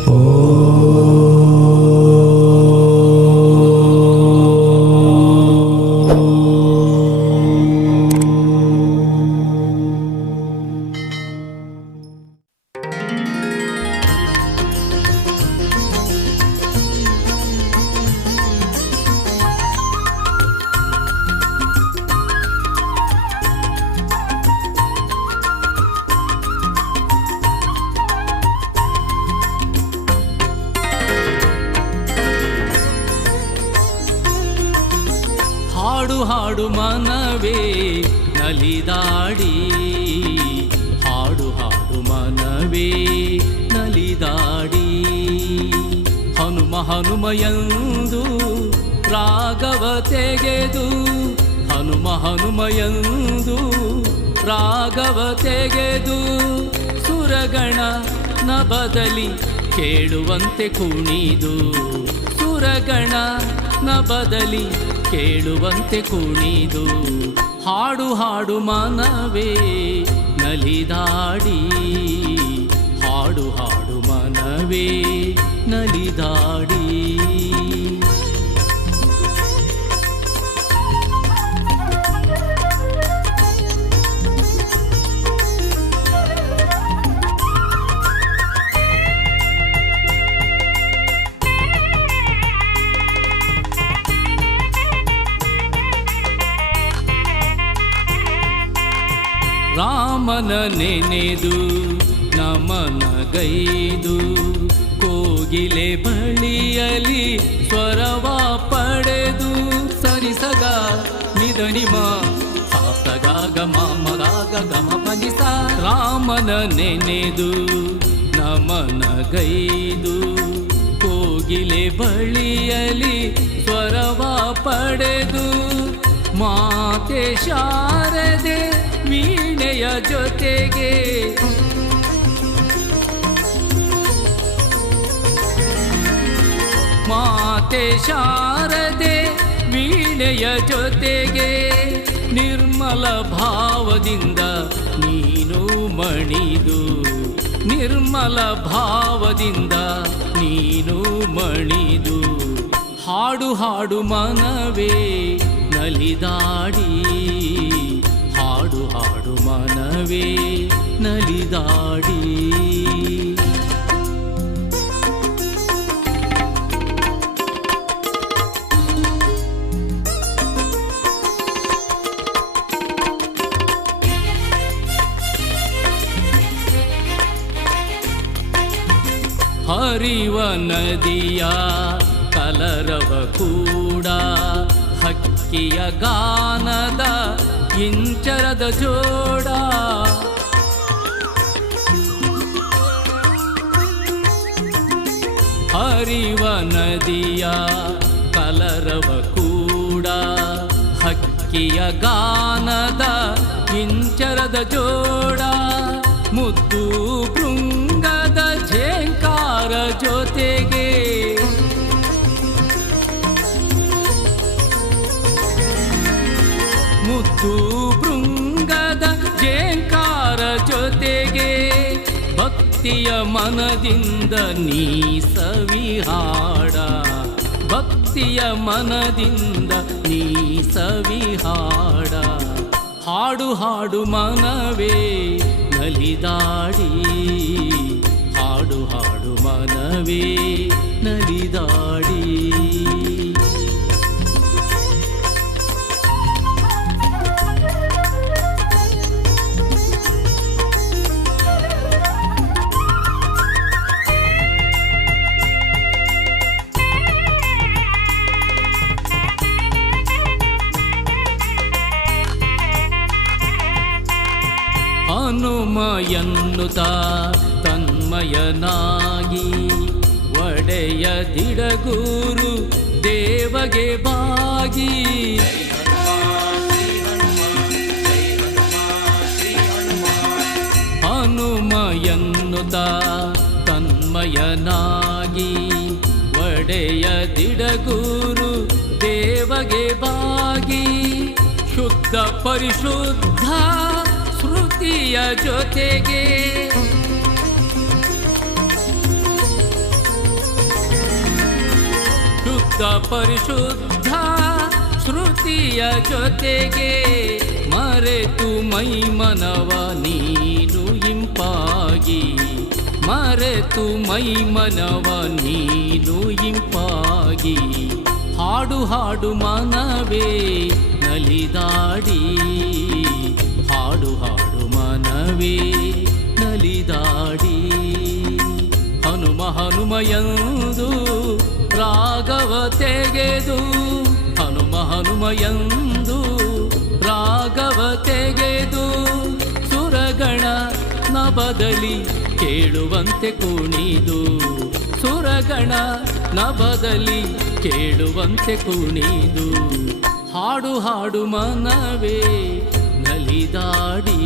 ಹಾಡು ಹಾಡು ಮನವೇ, ನಲಿದಾಡಿ. ಹಾಡು ಹಾಡು ಮನವೇ, ನಲಿದಾಡಿ. ಹನುಮ ಹನುಮಯಂದು ರಾಘವ ತೆಗೆದು, ಹನುಮ ಹನುಮಯಂದು ರಾಘವ ತೆಗೆದು, ಸುರಗಣ ಬದಲಿ ಕೇಳುವಂತೆ ಕುಣಿದು, ಸುರಗಣ ಬದಲಿ ಕೇಳುವಂತೆ ಕುಣಿದು ಹಾಡು ಹಾಡು ಮನವೇ ನಲಿದಾಡಿ. ಹಾಡು ಹಾಡು ಮನವೇ ನಲಿದಾಡಿ. ರಾಮನ ನೆನೆದು, ನಮನಗೈದು. ಕೋಗಿಲೆ ಬಳಿಯಲಿ ಸ್ವರವ ಪಡೆದು ಸರಿಸಗ ನಿಧನಿಮ ಸಾಸಗ ಗಮ ಮಗಾಗ ಗಮ ಪನಿಸ ರಾಮನ ನೆನೆದು, ನಮನಗೈದು. ಕೋಗಿಲೆ ಬಳಿಯಲಿ ಸ್ವರವ ಪಡೆದು, ಮಾತೆ ಶಾರದೆ ವೀಣೆಯ ಜೊತೆಗೆ. ಮಾತೆ ಶಾರದೆ ವೀಣೆಯ ಜೊತೆಗೆ. ನಿರ್ಮಲ ಭಾವದಿಂದ ನೀನು ಮಣಿದು. ನಿರ್ಮಲ ಭಾವದಿಂದ ನೀನು ಮಣಿದು. ಹಾಡು ಹಾಡು ಮನವೇ ನಲಿದಾಡಿ. ಹಾಡು ಮನವೇ ನಲಿದಾಡಿ. ಹರಿವ ನದಿಯ ಕಲರವ ಕೂಡ ಹಕ್ಕಿಯ ಗಾನದ ಇಂಚರದ ಜೋಡ. ಹರಿವ ನದಿಯ ಕಲರವ ಕೂಡ. ಹಕ್ಕಿಯ ಗಾನದ ಕಿಂಚರದ ಜೋಡ. ಮುದ್ದು ಭೃಂಗದ ಝೇಂಕಾರ ಜೊತೆಗೆ ಮುದ್ದು ಭೃಂಗದ ಜೇಂಕಾರ ಜೊತೆಗೆ ಭಕ್ತಿಯ ಮನದಿಂದ ನೀ ಸವಿಹಾಡ ಭಕ್ತಿಯ ಮನದಿಂದ ನೀ ಸವಿಹಾಡ ಹಾಡು ಹಾಡು ಮನವೇ ನಲಿದಾಡಿ. ಹಾಡು ಹಾಡು ಮನವೇ ನಲಿದಾಡಿ. ಹನುಮ ಎನ್ನುತ್ತ ತನ್ಮಯನಾಗಿ ಒಡೆಯ ದಿಡಗೂರು ದೇವಗೆ ಬಾಗಿ. ಹನುಮಯನ್ನುತ ತನ್ಮಯನಾಗಿ ಒಡೆಯ ದಿಡಗೂರು ದೇವಗೆ ಬಾಗಿ. ಶುದ್ಧ ಪರಿಶುದ್ಧ ಶಾಂತಿಯ ಜೊತೆಗೆ. ಶುದ್ಧ ಪರಿಶುದ್ಧ ಶ್ರುತಿಯ ಜೊತೆಗೆ. ಮರೆತು ಮೈ ಮನವ ನೀನು ಇಂಪಾಗಿ. ಮರೆತು ಮೈ ಮನವ ನೀನು ಇಂಪಾಗಿ. ಹಾಡು ಹಾಡು ಮನವೇ. ಹನುಮ ರಾಘವ ತೆಗೆದು ಹನುಮ ಹನುಮಯಂದು ರಾಘವ ತೆಗೆದು ಸುರಗಣ ನಭದಲ್ಲಿ ಕೇಳುವಂತೆ ಕುಣಿದು ಸುರಗಣ ನಭದಲ್ಲಿ ಕೇಳುವಂತೆ ಕುಣಿದು ಹಾಡು ಹಾಡು ಮನವೇ ನಲಿದಾಡಿ